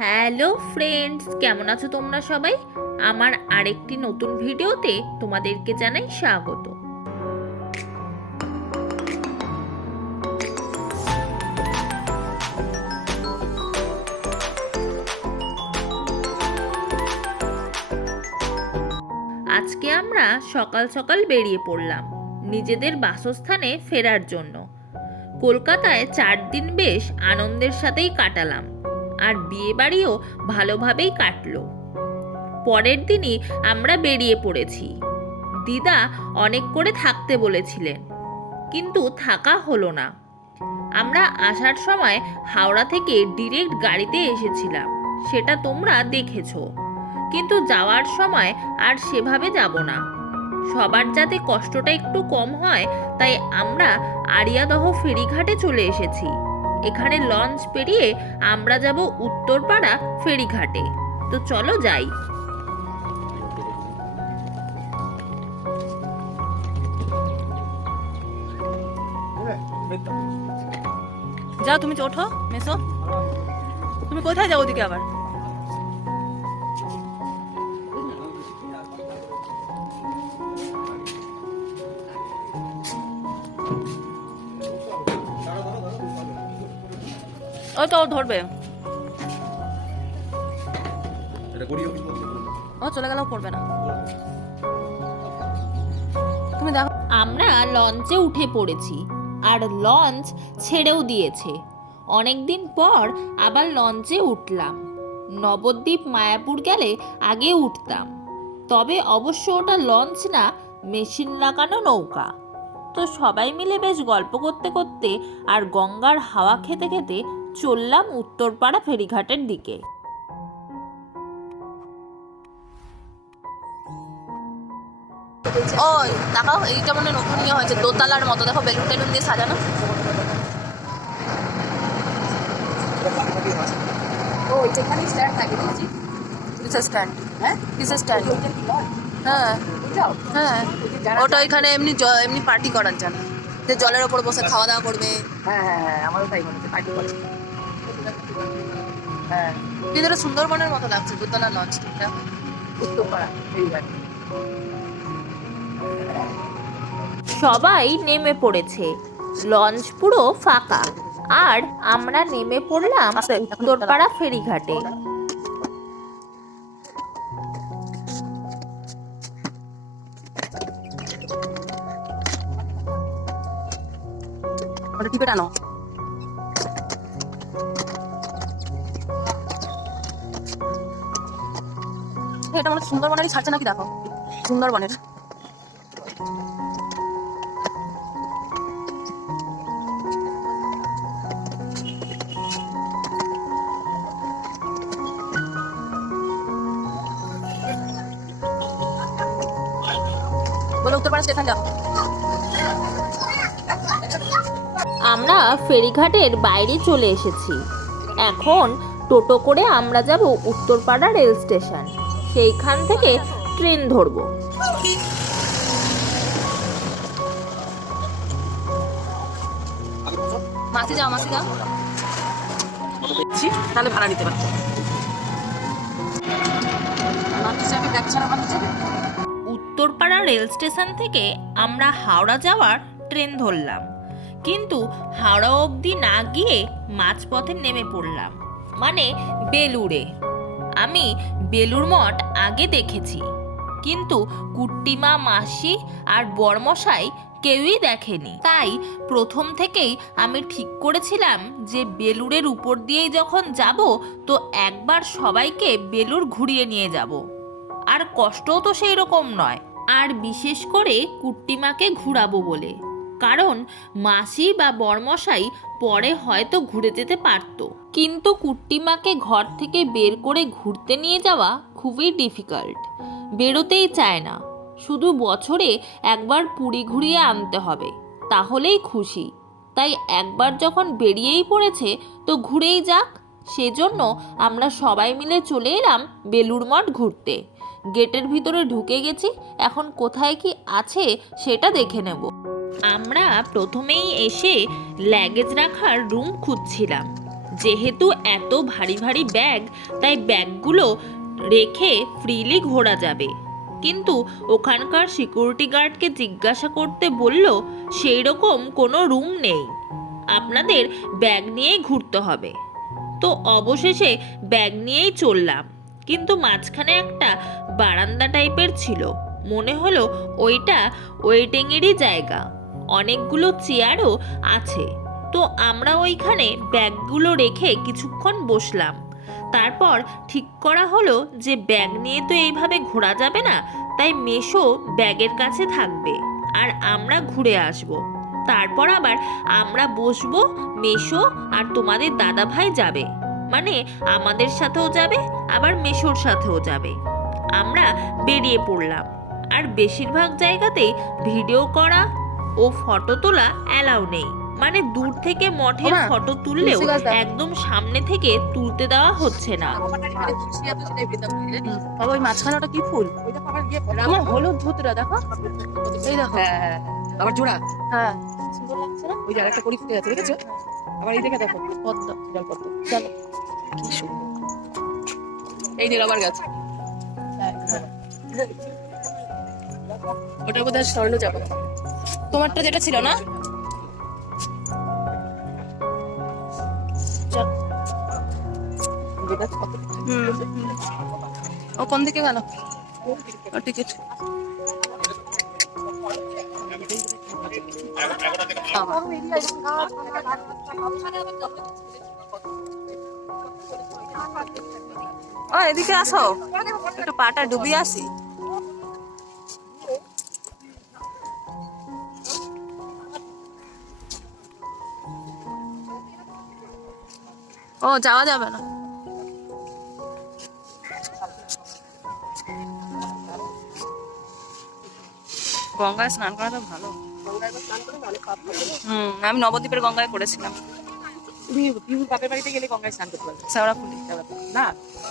Hello friends, কেমন আছো তোমরা সবাই? আমার আরেকটি নতুন ভিডিওতে তোমাদেরকে জানাই স্বাগত। আজকে আমরা সকাল সকাল বেরিয়ে পড়লাম নিজেদের বাসস্থানে ফেরার জন্য। কলকাতায় 4 দিন বেশ আনন্দের সাথেই কাটালাম, আর বিয়ে বাড়িও ভালোভাবেই কাটলো। পরের দিনই আমরা বেরিয়ে পড়েছি। দিদা অনেক করে থাকতে বলেছিলেন, কিন্তু থাকা হলো না। আমরা আসার সময় হাওড়া থেকে ডিরেক্ট গাড়িতে এসেছিলাম, সেটা তোমরা দেখেছো। কিন্তু যাওয়ার সময় আর সেভাবে যাব না। সবার যাতে কষ্টটা একটু কম হয়, তাই আমরা আড়িয়াদহ ফেরিঘাটে চলে এসেছি। এখানে লঞ্চ পেরিয়ে আমরা যাব উত্তরপাড়া ফেরিঘাটে। তো চলো যাই। যাও, তুমি ওঠো মেসো। তুমি কোথায় যাও ওদিকে আবার? ওই তো ধরবে, ও চলে গেলেও পড়বে না। তুমি দেখো। আমরা লঞ্চে উঠে পড়েছি, আর লঞ্চ ছেড়েও দিয়েছে। অনেকদিন পর আবার লঞ্চে উঠলাম। নবদ্বীপ মায়াপুর গেলে আগে উঠতাম, তবে অবশ্য ওটা লঞ্চ না, মেশিন লাগানো নৌকা। তো সবাই মিলে বেশ গল্প করতে করতে আর গঙ্গার হাওয়া খেতে খেতে চললাম উত্তরপাড়া ফেরিঘাটের দিকে। ওই তাকাও, এইটা মানে নতুন ইয়ে হয়েছে, দোতলার মতো। দেখো বেলুন টেলুন দিয়ে সাজানো। ও এখানে স্ট্যান্ড থাকে বুঝছি। কিসের স্ট্যান্ড? হ্যাঁ কিসের স্ট্যান্ড? হ্যাঁ হ্যাঁ, ওটা ওইখানে এমনি এমনি পার্টি করার জন্য, যে জলের ওপর বসে খাওয়া দাওয়া করবে। হ্যাঁ হ্যাঁ হ্যাঁ, আমারও তাই মনে হচ্ছে পার্টি করে। হ্যাঁ, কিন্তু এটা সুন্দরবনের মতো লাগছে দোতলা লঞ্চটা। উত্তরপাড়া ফেরিঘাট। সবাই নেমে পড়েছে, লঞ্চ পুরো ফাঁকা, আর আমরা নেমে পড়লাম উত্তরপাড়া ফেরিঘাটে। ওটা টিপে টানো। এটা মনে সুন্দরবনেরই ছাড়ছে নাকি, দেখো সুন্দরবনের। বলে উত্তরপাড়া স্টেশন যাও। আমরা ফেরিঘাটের বাইরে চলে এসেছি। এখন টোটো করে আমরা যাব উত্তরপাড়া রেল স্টেশন, সেইখান থেকে ট্রেন ধরবো। মাসি যাও, মাসি যাও, তাহলে ভাড়া নিতে পারবো। উত্তরপাড়া রেল স্টেশন থেকে আমরা হাওড়া যাওয়ার ট্রেন ধরলাম, কিন্তু হাওড়া অবধি না গিয়ে মাঝপথে নেমে পড়লাম, মানে বেলুড়ে। আমি বেলুর মঠ আগে দেখেছি, কিন্তু কুট্টিমা, মাসি আর বড়মশাই কেউই দেখেনি। তাই প্রথম থেকেই আমি ঠিক করেছিলাম যে বেলুড়ের উপর দিয়েই যখন যাব, তো একবার সবাইকে বেলুড় ঘুরিয়ে নিয়ে যাব। আর কষ্টও তো সেই রকম নয়, আর বিশেষ করে কুট্টিমাকে ঘুরাবো বলে, কারণ মাসি বা বড়মশাই পরে হয়তো ঘুরে যেতে পারতো, কিন্তু কুট্টিমাকে ঘর থেকে বের করে ঘুরতে নিয়ে যাওয়া খুবই ডিফিকাল্ট। বেরোতেই চায় না, শুধু বছরে একবার পুরী ঘুরিয়ে আনতে হবে, তাহলেই খুশি। তাই একবার যখন বেরিয়েই পড়েছে, তো ঘুরেই যাক। সেজন্য আমরা সবাই মিলে চলে এলাম বেলুড় মঠ ঘুরতে। গেটের ভিতরে ঢুকে গেছি, এখন কোথায় কি আছে সেটা দেখে নেব। আমরা প্রথমেই এসে লাগেজ রাখার রুম খুঁজছিলাম, যেহেতু এত ভারী ভারী ব্যাগ, তাই ব্যাগগুলো রেখে ফ্রিলি ঘোরা যাবে। কিন্তু ওখানকার সিকিউরিটি গার্ডকে জিজ্ঞাসা করতে বলল সেই রকম কোনো রুম নেই, আপনাদের ব্যাগ নিয়েই ঘুরতে হবে। তো অবশেষে ব্যাগ নিয়েই চললাম, কিন্তু মাঝখানে একটা বারান্দা টাইপের ছিল, মনে হলো ওইটা ওয়েটিংয়েরই জায়গা, অনেকগুলো চেয়ারও আছে। তো আমরা ওইখানে ব্যাগগুলো রেখে কিছুক্ষণ বসলাম। তারপর ঠিক করা হলো যে ব্যাগ নিয়ে তো এইভাবে ঘোরা যাবে না, তাই মেশো ব্যাগের কাছে থাকবে আর আমরা ঘুরে আসব। তারপর আবার আমরা বসবো, মেশো আর তোমাদের দাদা ভাই যাবে, মানে আমাদের সাথেও যাবে আবার মেশোর সাথেও যাবে। আমরা বেরিয়ে পড়লাম। আর বেশিরভাগ জায়গাতেই ভিডিও করা ও ফটো তোলা অ্যালাউ নেই, মানে দূর থেকে মঠের ফটো তুললেও একদম সামনে থেকে তুলতে দেওয়া হচ্ছে না। ওই মাঝখানে ওটা কি ফুল? আমার হলুদ ধুতরা দেখো, এই দেখো। হ্যাঁ, আবার জোড়া। হ্যাঁ, সুন্দর লাগছে না? ওই যে আরেকটা কড়ি ফুটে আছে, দেখেছো? আবার এই দিকে দেখো, পদ্ম। জল পদ্ম। চলো। কি সুন্দর। এই যে রবার গাছ। ওটা বোধহয় স্বর্ণ যাবে। তোমারটা যেটা ছিল না? চল। ও কোন দিকে গেল? ও টিকিট। ও এদিকে আসো, একটু পাটা ডুবিয়ে আসি। ও যাওয়া যাবে না। গঙ্গায় স্নান করা তো ভালো। আমি নবদ্বীপের গঙ্গায় করেছিলাম। বিহুর বাপের বাড়িতে গেলে গঙ্গায় স্নান করতে পারবে শেওড়াফুলি। না,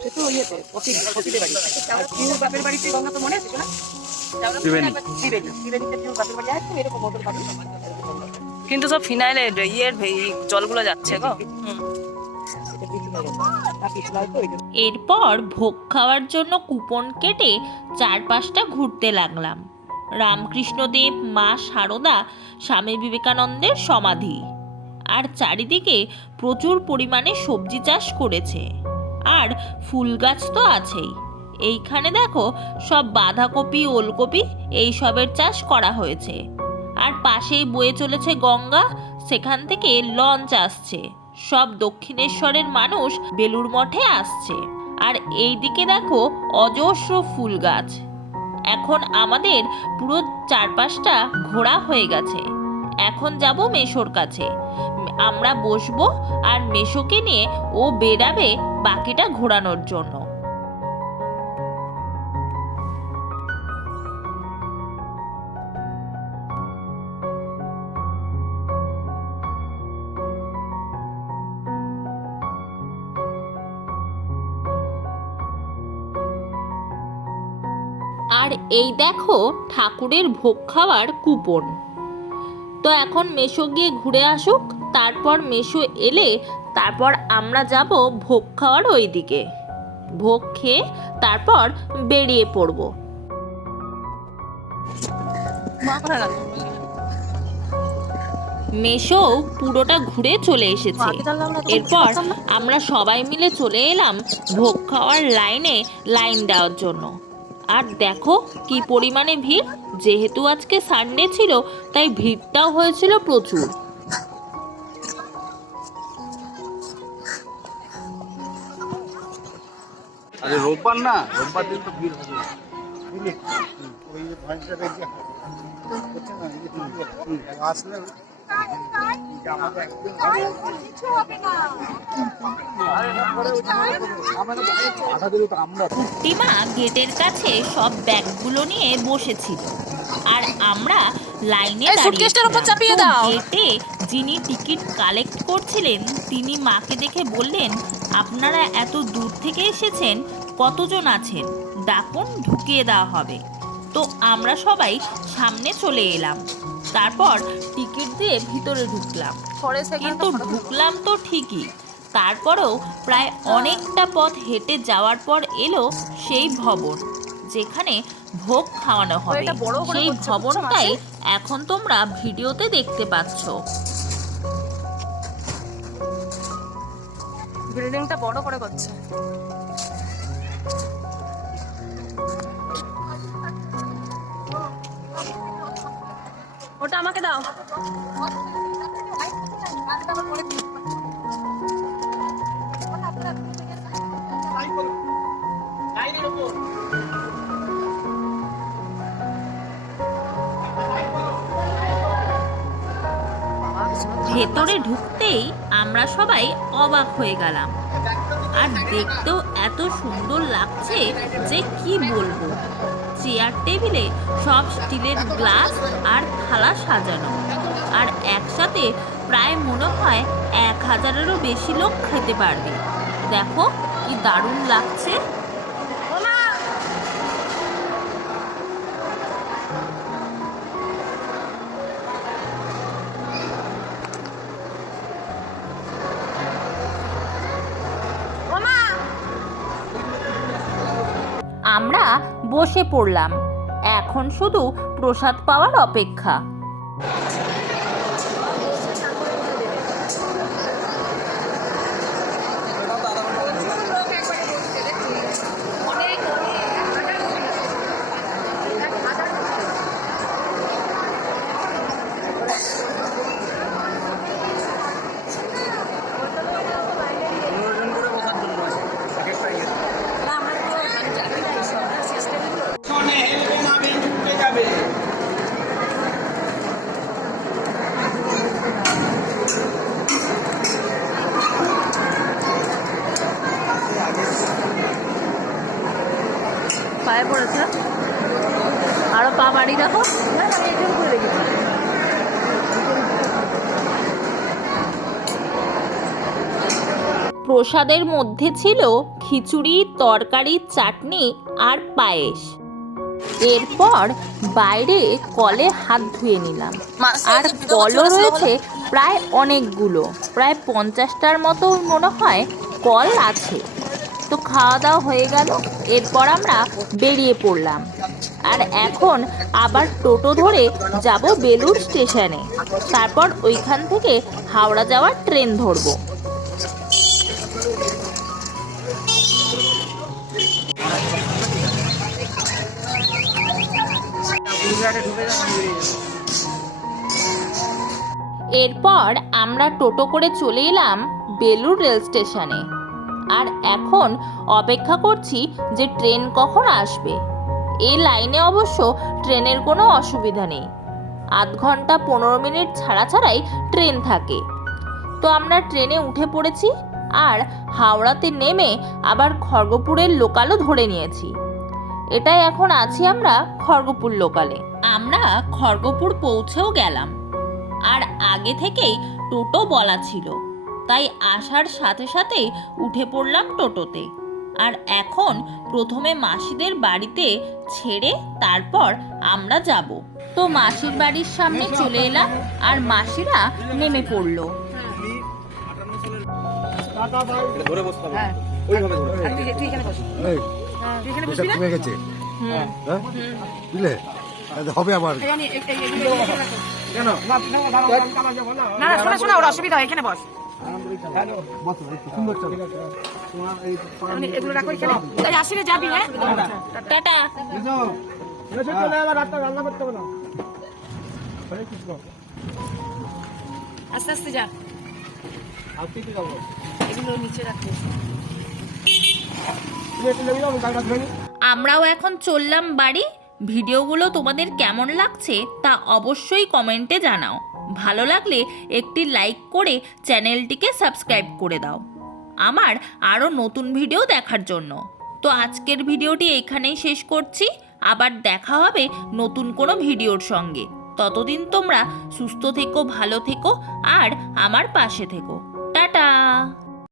সে তো ইয়েতে পতিদের বাড়ি। আর বিহুর বাপের বাড়িতে গঙ্গা তো মনে আছে না? ত্রিবেণীতে বিহুর বাপের বাড়ি একদম এরকম মোটর পাবে। কিন্তু সব ফিনাইলে জলগুলো যাচ্ছে গো। এরপর ভোগ খাওয়ার জন্য কুপন কেটে চারপাশটা ঘুরতে লাগলাম। রামকৃষ্ণদেব, মা শারদা, স্বামী বিবেকানন্দের সমাধি, আর চারিদিকে প্রচুর পরিমাণে সবজি চাষ করেছে, আর ফুল গাছ তো আছেই। এইখানে দেখো সব বাঁধাকপি, ওলকপি এইসবের চাষ করা হয়েছে। আর পাশেই বয়ে চলেছে গঙ্গা, সেখান থেকে লঞ্চ আসছে। সব দক্ষিণেশ্বরের মানুষ বেলুড় মঠে আসছে। আর এইদিকে দেখো অজস্র ফুল গাছ। এখন আমাদের পুরো চারপাশটা ঘোরা হয়ে গেছে। এখন যাব মেশোর কাছে, আমরা বসবো আর মেশোকে নিয়ে ও বেরাবে বাকিটা ঘোরানোর জন্য। আর এই দেখো ঠাকুরের ভোগ খাওয়ার কুপন। তো এখন মেশো গিয়ে ঘুরে আসুক, তারপর মেশো এলে তারপর আমরা যাব ভোগ খাওয়ার ওই দিকে। ভোগ খেয়ে তারপর বেরিয়ে পড়ব। মেশো পুরোটা ঘুরে চলে এসেছে। এরপর আমরা সবাই মিলে চলে এলাম ভোগ খাওয়ার লাইন দেওয়ার জন্য। আর দেখো কি পরিমাণে ভিড়। যেহেতু আজকে সানডে ছিল, তাই ভিড়টাও হয়েছিল প্রচুর। আরে রোববার না, রোববার দিন তো ভিড় হবে। আসলে টিমা গেটের কাছে সব ব্যাগগুলো নিয়ে বসেছিল, আর আমরা লাইনে গেটে যিনি টিকিট কালেক্ট করছিলেন তিনি মাকে দেখে বললেন, আপনারা এত দূর থেকে এসেছেন, কতজন আছেন, ডাকুন, ঢুকিয়ে দেওয়া হবে। তো আমরা সবাই সামনে চলে এলাম। তারপর টিকিট দিয়ে ভিতরে ঢুকলাম, কিন্তু ঢুকলাম তো ঠিকই, তারপরেও প্রায় অনেকটা পথ হেঁটে যাওয়ার পর এলো সেই ভবন যেখানে ভোগ খাওয়ানো হবে। এটা বড় করে সেই করছে, ভবনটাই বুঝছো এখন তোমরা ভিডিওতে দেখতে পাচ্ছ। বিল্ডিংটা বড় করে করছে। ওটা আমাকে দাও। ভেতরে ঢুকতেই আমরা সবাই অবাক হয়ে গেলাম, আর দেখতেও এত সুন্দর লাগছে যে কি বলবো। চেয়ার টেবিলে সব স্টিলের গ্লাস আর থালা সাজানো, আর একসাথে প্রায় মনে হয় 1000-এরও বেশি লোক খেতে পারবে। দেখো কি দারুণ লাগছে। আমরা বসে পড়লাম, এখন শুধু প্রসাদ পাওয়ার অপেক্ষা। পায়ে পড়েছে, আরো পা বাড়িয়ে রাখো। প্রসাদের মধ্যে ছিল খিচুড়ি, তরকারি, চাটনি আর পায়েস। এরপর বাইরে কলে হাত ধুয়ে নিলাম, আর কলও রয়েছে প্রায় অনেকগুলো, প্রায় 50টার মতো মনে হয় কল আছে। তো খাওয়া দাওয়া হয়ে গেল, এরপর আমরা বেরিয়ে পড়লাম, আর এখন আবার টোটো ধরে যাব বেলুড় স্টেশনে। তারপর ওইখান থেকে হাওড়া যাওয়ার ট্রেন ধরবো। এরপর আমরা টোটো করে চলে এলাম বেলুড় রেল স্টেশনে, আর এখন অপেক্ষা করছি যে ট্রেন কখন আসবে। এই লাইনে অবশ্য ট্রেনের কোনো অসুবিধা নেই, 0.5 ঘন্টা 15 মিনিট ছাড়া ছাড়াই ট্রেন থাকে। তো আমরা ট্রেনে উঠে পড়েছি, আর হাওড়াতে নেমে আবার খড়গপুরের লোকালও ধরে নিয়েছি। এটাই এখন আছি আমরা খড়গপুর লোকালে। আমরা খড়গপুর পৌঁছেও গেলাম, আর আগে থেকেই টোটো বলা ছিল, তাই আসার সাথে সাথেই উঠে পড়লাম টোটোতে। আর এখন প্রথমে মাসিদের বাড়িতে ছেড়ে তারপর আমরা যাব। তো মাসির বাড়ির সামনে চলে এলাম, আর মাসিরা নেমে পড়লো। ধরে বসতে হবে, হ্যাঁ ওইভাবে ধরে। আর তুই এখানে বস। তুই এখানে বসবি না? কমে গেছে হ্যাঁ বুঝলে হবে আবার কেন? না না শোনা শোনা, ওর অসুবিধা হয়, এখানে বস। এগুলো রাখো এখানে। আসলে যাবি? হ্যাঁ টাটা। আস্তে আস্তে যা, এগুলো নিচে রাখতে। আমরাও এখন চললাম বাড়ি। ভিডিওগুলো তোমাদের কেমন লাগছে তা অবশ্যই কমেন্টে জানাও। ভালো লাগলে একটি লাইক করে চ্যানেলটিকে সাবস্ক্রাইব করে দাও আমার আরও নতুন ভিডিও দেখার জন্য। তো আজকের ভিডিওটি এখানেই শেষ করছি, আবার দেখা হবে নতুন কোনো ভিডিওর সঙ্গে। ততদিন তোমরা সুস্থ থেকো, ভালো থেকো, আর আমার পাশে থেকো।